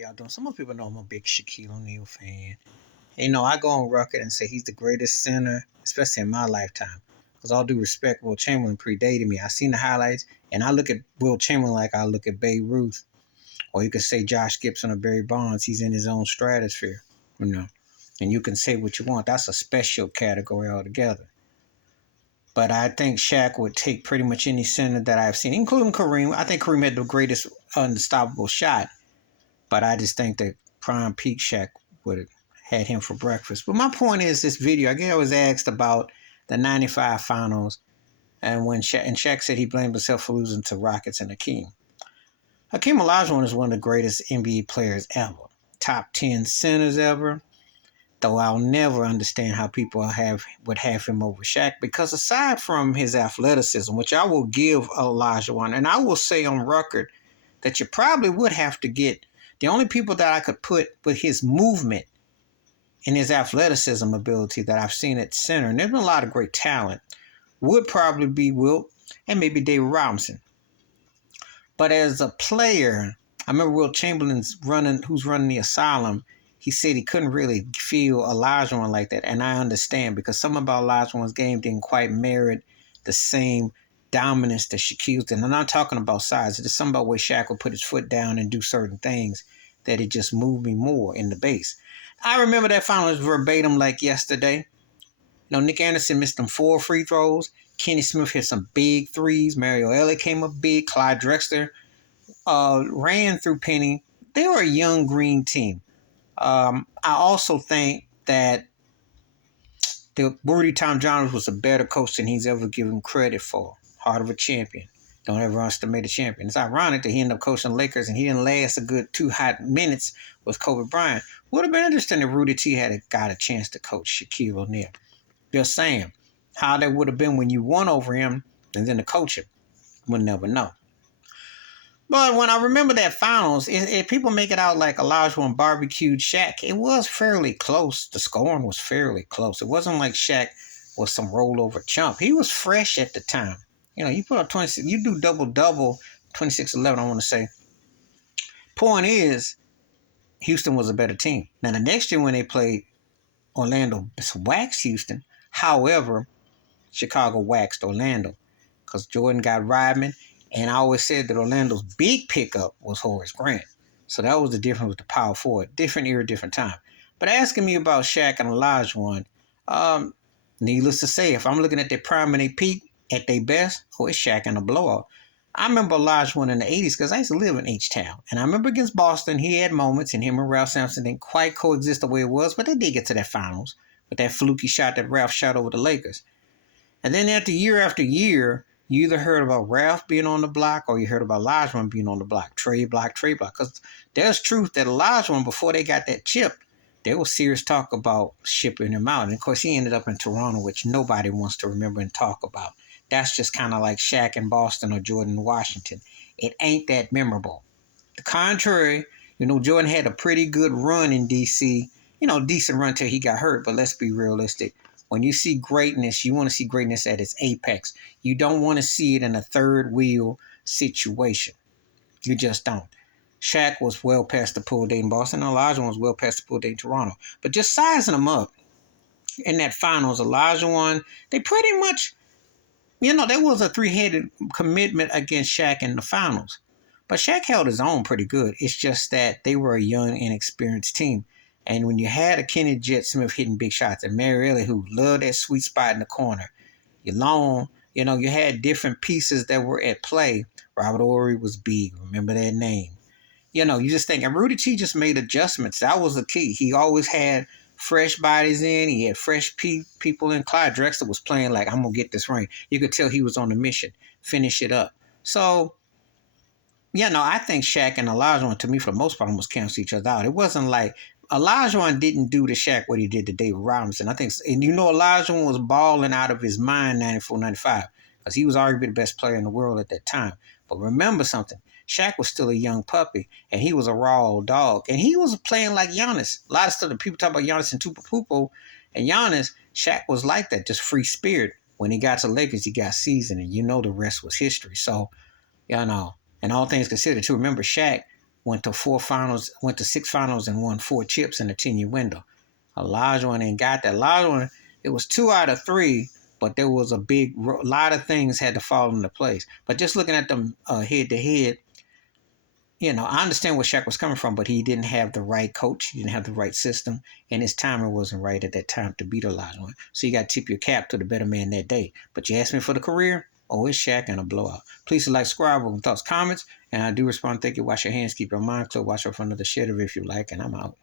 y'all doing? Some people know I'm a big Shaquille O'Neal fan. And, I go on record and say he's the greatest center, especially in my lifetime. Because all due respect, Will Chamberlain predated me. I seen the highlights, and I look at Will Chamberlain like I look at Babe Ruth, or you could say Josh Gibson or Barry Bonds. He's in his own stratosphere, you know. And you can say what you want. That's a special category altogether. But I think Shaq would take pretty much any center that I've seen, including Kareem. I think Kareem had the greatest unstoppable shot. But I just think that prime peak Shaq would have had him for breakfast. But my point is this video, I guess I was asked about the 95 finals and when Shaq said he blamed himself for losing to Rockets and Hakeem. Hakeem Olajuwon is one of the greatest NBA players ever. Top 10 centers ever. Though I'll never understand how people would have him over Shaq, because aside from his athleticism, which I will give Olajuwon, and I will say on record that you probably would have to get the only people that I could put with his movement and his athleticism ability that I've seen at center, and there's been a lot of great talent, would probably be Wilt and maybe David Robinson. But as a player, I remember Wilt Chamberlain's who's running the asylum. He said he couldn't really feel Olajuwon like that, and I understand, because something about Olajuwon's game didn't quite merit the same dominance that Shaquille did. And I'm not talking about size. It's just something about where Shaq would put his foot down and do certain things that it just moved me more in the base. I remember that finals verbatim like yesterday. Nick Anderson missed them 4 free throws. Kenny Smith hit some big threes. Mario Elliott came up big. Clyde Drexler ran through Penny. They were a young green team. I also think that Rudy Tom Jones was a better coach than he's ever given credit for. Heart of a champion. Don't ever underestimate a champion. It's ironic that he ended up coaching the Lakers and he didn't last a good 2 hot minutes with Kobe Bryant. Would have been interesting if Rudy T had got a chance to coach Shaquille O'Neal. Just saying, how that would have been when you won over him and then to coach him. We'll never know. But when I remember that finals, if people make it out like Olajuwon barbecued Shaq, it was fairly close. The scoring was fairly close. It wasn't like Shaq was some rollover chump. He was fresh at the time. You put up 26, you do double-double, 26-11, I want to say. Point is, Houston was a better team. Now, the next year when they played, Orlando waxed Houston. However, Chicago waxed Orlando because Jordan got Rodman. And I always said that Orlando's big pickup was Horace Grant. So that was the difference with the power forward. Different era, different time. But asking me about Shaq and Olajuwon, needless to say, if I'm looking at their prime and their peak, at their best, it's Shaq and a blowout. I remember Olajuwon in the 80s because I used to live in H-Town. And I remember against Boston, he had moments, and him and Ralph Sampson didn't quite coexist the way it was, but they did get to that finals with that fluky shot that Ralph shot over the Lakers. And then after year, you either heard about Ralph being on the block or you heard about Olajuwon being on the block. Trade block. Because there's truth that Olajuwon, before they got that chip, there was serious talk about shipping him out. And, of course, he ended up in Toronto, which nobody wants to remember and talk about. That's just kind of like Shaq in Boston or Jordan in Washington. It ain't that memorable. The contrary, Jordan had a pretty good run in D.C., decent run till he got hurt, but let's be realistic. When you see greatness, you want to see greatness at its apex. You don't want to see it in a third wheel situation. You just don't. Shaq was well past the pull date in Boston. Olajuwon was well past the pull date in Toronto. But just sizing them up in that finals, Olajuwon, they pretty much, there was a 3-headed commitment against Shaq in the finals. But Shaq held his own pretty good. It's just that they were a young, inexperienced team. And when you had a Kenny Jet Smith hitting big shots and Mary Elliott, who loved that sweet spot in the corner, you had different pieces that were at play. Robert Horry was big. Remember that name. You just think, and Rudy T just made adjustments. That was the key. He always had fresh bodies in. He had fresh people in. Clyde Drexler was playing like, I'm going to get this ring. You could tell he was on a mission. Finish it up. So, I think Shaq and Olajuwon, to me, for the most part, almost cancel each other out. It wasn't like Olajuwon didn't do to Shaq what he did to David Robinson. I think, and Olajuwon was balling out of his mind 94, 95 because he was arguably the best player in the world at that time. But remember something. Shaq was still a young puppy, and he was a raw old dog. And he was playing like Giannis. A lot of stuff that people talk about Giannis and Tupapupo and Giannis, Shaq was like that, just free spirit. When he got to Lakers, he got seasoned, and the rest was history. So, and all things considered, too, remember Shaq, went to 4 finals, went to 6 finals, and won 4 chips in a 10-year window. Olajuwon ain't got that. Olajuwon, it was 2 out of 3, but there was a lot of things had to fall into place. But just looking at them head to head, I understand where Shaq was coming from, but he didn't have the right coach. He didn't have the right system, and his timing wasn't right at that time to beat Olajuwon. So you got to tip your cap to the better man that day. But you asked me for the career, it's Shaq and a blowout. Please like, subscribe, with thoughts, comments, and I do respond. Thank you. Wash your hands, keep your mind clear, watch out for another shit if you like, and I'm out.